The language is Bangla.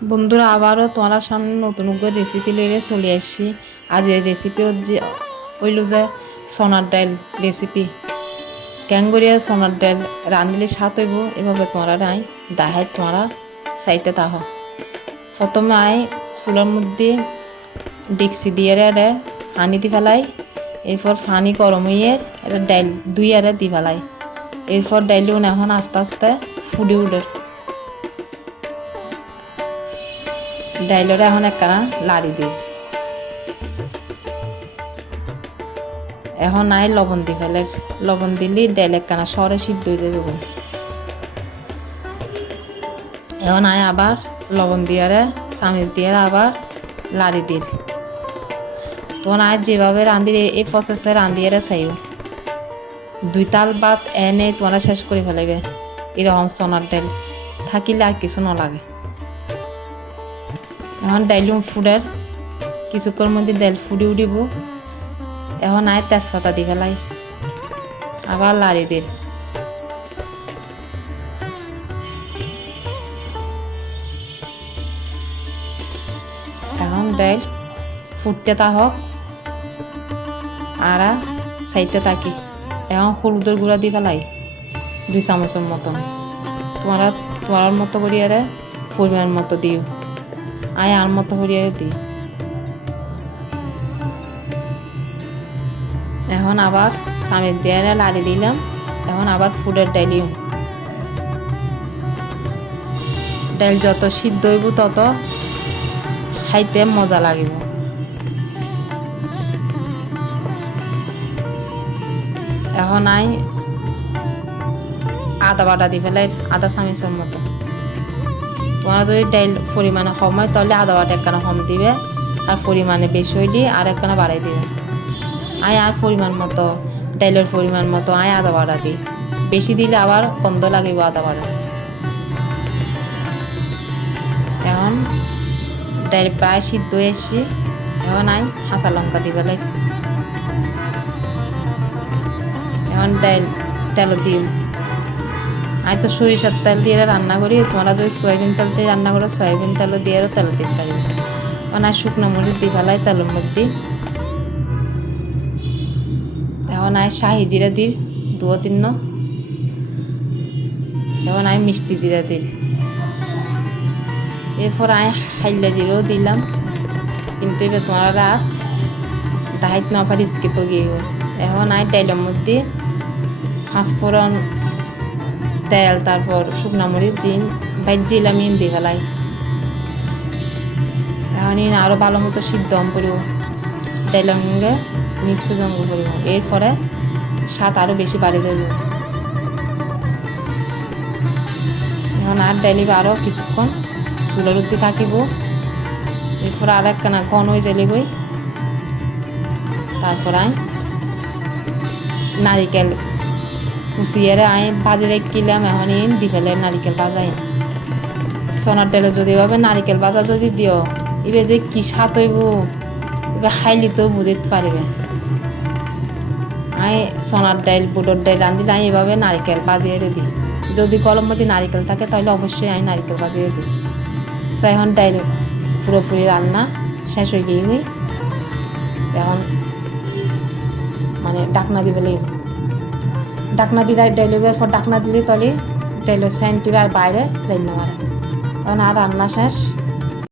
বন্ধুরা আবারও তোমার সামনে নতুন রেসিপি লইয়ে চলে আসছি। আজ এই রেসিপি হইল যে সোনার ডাল রেসিপি। ক্যাঙ্গুরিয়া সোনার ডাল রাঁধিলে স্বাদ হইব এভাবে তোমরা নাই দাহাই তোমরা চাইতে তাহ। প্রথমে চুলার মধ্যে ডেকচি দিয়ে পানি দি ফেলাই, এরপর পানি গরম হইয়ে এটা ডাল দুই দি ফেলাই, এরপর ডাইল এখন আস্তে আস্তে ফুটে উঠে ডাইলরে এখন একখানা লাড়ি দিই। এখন লবণ দি ফেলে, লবণ দিলে ডাইল একখানা সরে সিদ্ধ হয়ে যাবে। এখন আবার লবণ দিয়ে চামিচ দিয়ে আবার লাড়ি দিই। তখন যেভাবে রাঁধি এই প্রসেসে রাঁধিয়ে চাইও 2 তাল ভাত এনে তোমরা শেষ করে ফেলাইবে। এরকম সোনার ডাল থাকিলে আর কিছু না লাগে। এখন ডাইলুম ফুডের কিছুক্ষণ মধ্যে ডাল ফুটে উঠিব। এখন তেজপাতা দি ফেলাই, আবার লাড়ি দিই। এখন ডাইল ফুটতে থাকক আর চাইতে থাকি। এখন হলুদের গুঁড়া দি ফেলাই 2 চামচের মতন। তোমার মতো করিয়ে পরিমাণ মতো দিও, আর মতো করিয়ে দিই। এখন আবার চামিচ দিয়ে লাড়ি দিলাম। এখন আবার ফুডের ডাইলিও ডাইল যত সিদ্ধ হইব তত খাইতে মজা লাগিব। এখন আদা বাটা দি ফেলাই আধা চামচের মতো। তোমরা যদি ডাইল পরিমাণে কম হয় তাহলে আদা বাটা একখানা কম দিবে, আর পরিমাণে বেশি হইলে আর একখানা বাড়াই দিবে। আর পরিমাণ মতো ডাইলের পরিমাণ মতো আদা বাটা দিই। বেশি দিলে আবার গন্ধ লাগিব আদা বাটা। এখন ডাইল প্রায় সিদ্ধ হয়ে এসছি। এখন কাঁচা লঙ্কা দি ফেলাই। এখন ডাইল তেল দিই। তো সরিষার তেল দিয়ে রান্না করি। তোমরা যদি সয়াবিন তেল দিয়ে রান্না করো সয়াবিন তেল দিয়ে তেল দিতে পারি। এখন শুকনো মরিচ দি ফেলাই তেলের মধ্যে। এখন শাহি জিরা দিই 2-3। এখন মিষ্টি জিরা দিই। এরপর হাইলা জিরাও দিলাম, কিন্তু এবার তোমার আর দাহাইত না পারি স্কিপ গিয়ে। এখন ডাইলের মধ্যে পাঁচফোড়ন, তেল, তারপর শুকনো মরিচ জিন ভাজিলাম দি ফেলাই। এখন আরও ভালো মতো সিদ্ধ করিব, ডাইলের সঙ্গে মিক্স জঙ্গ করিব। এরপরে স্বাদ আরও বেশি বাড়ে যাব। এখন ডাইলিব আরও কিছুক্ষণ চুলার উঠতে থাকিব। এরপর আর একখানা ঘন হয়ে যাইলে গই। তারপর নারিকেল কুচিয়ে ভাজি রেখেছিলাম। এখন দি ফেলে নারিকেল ভাজাই। সোনার ডালে যদি এভাবে নারিকেল ভাজা যদি দিও এবার যে কি স্বাদ হইব এবার খাইলে তো বুঝতে পারিবে। সোনার ডাইল বুটোর ডাইল রাঁধিলে এভাবে নারিকেল ভাজিয়ে দিই। যদি কলম মধ্যে নারিকেল থাকে তাহলে অবশ্যই নারিকেল ভাজিয়ে দিই। এখন ডাইল পুরোপুরি রান্না শেষ হয়ে গিয়ে এখন ডাকনা দিবে লাগবে। ডাকনা দিলে ডাইলের পর ডাকনা দিলে তাহলে ডাইলের সেন্টি বাইরে যাই না। এখন রান্না শেষ।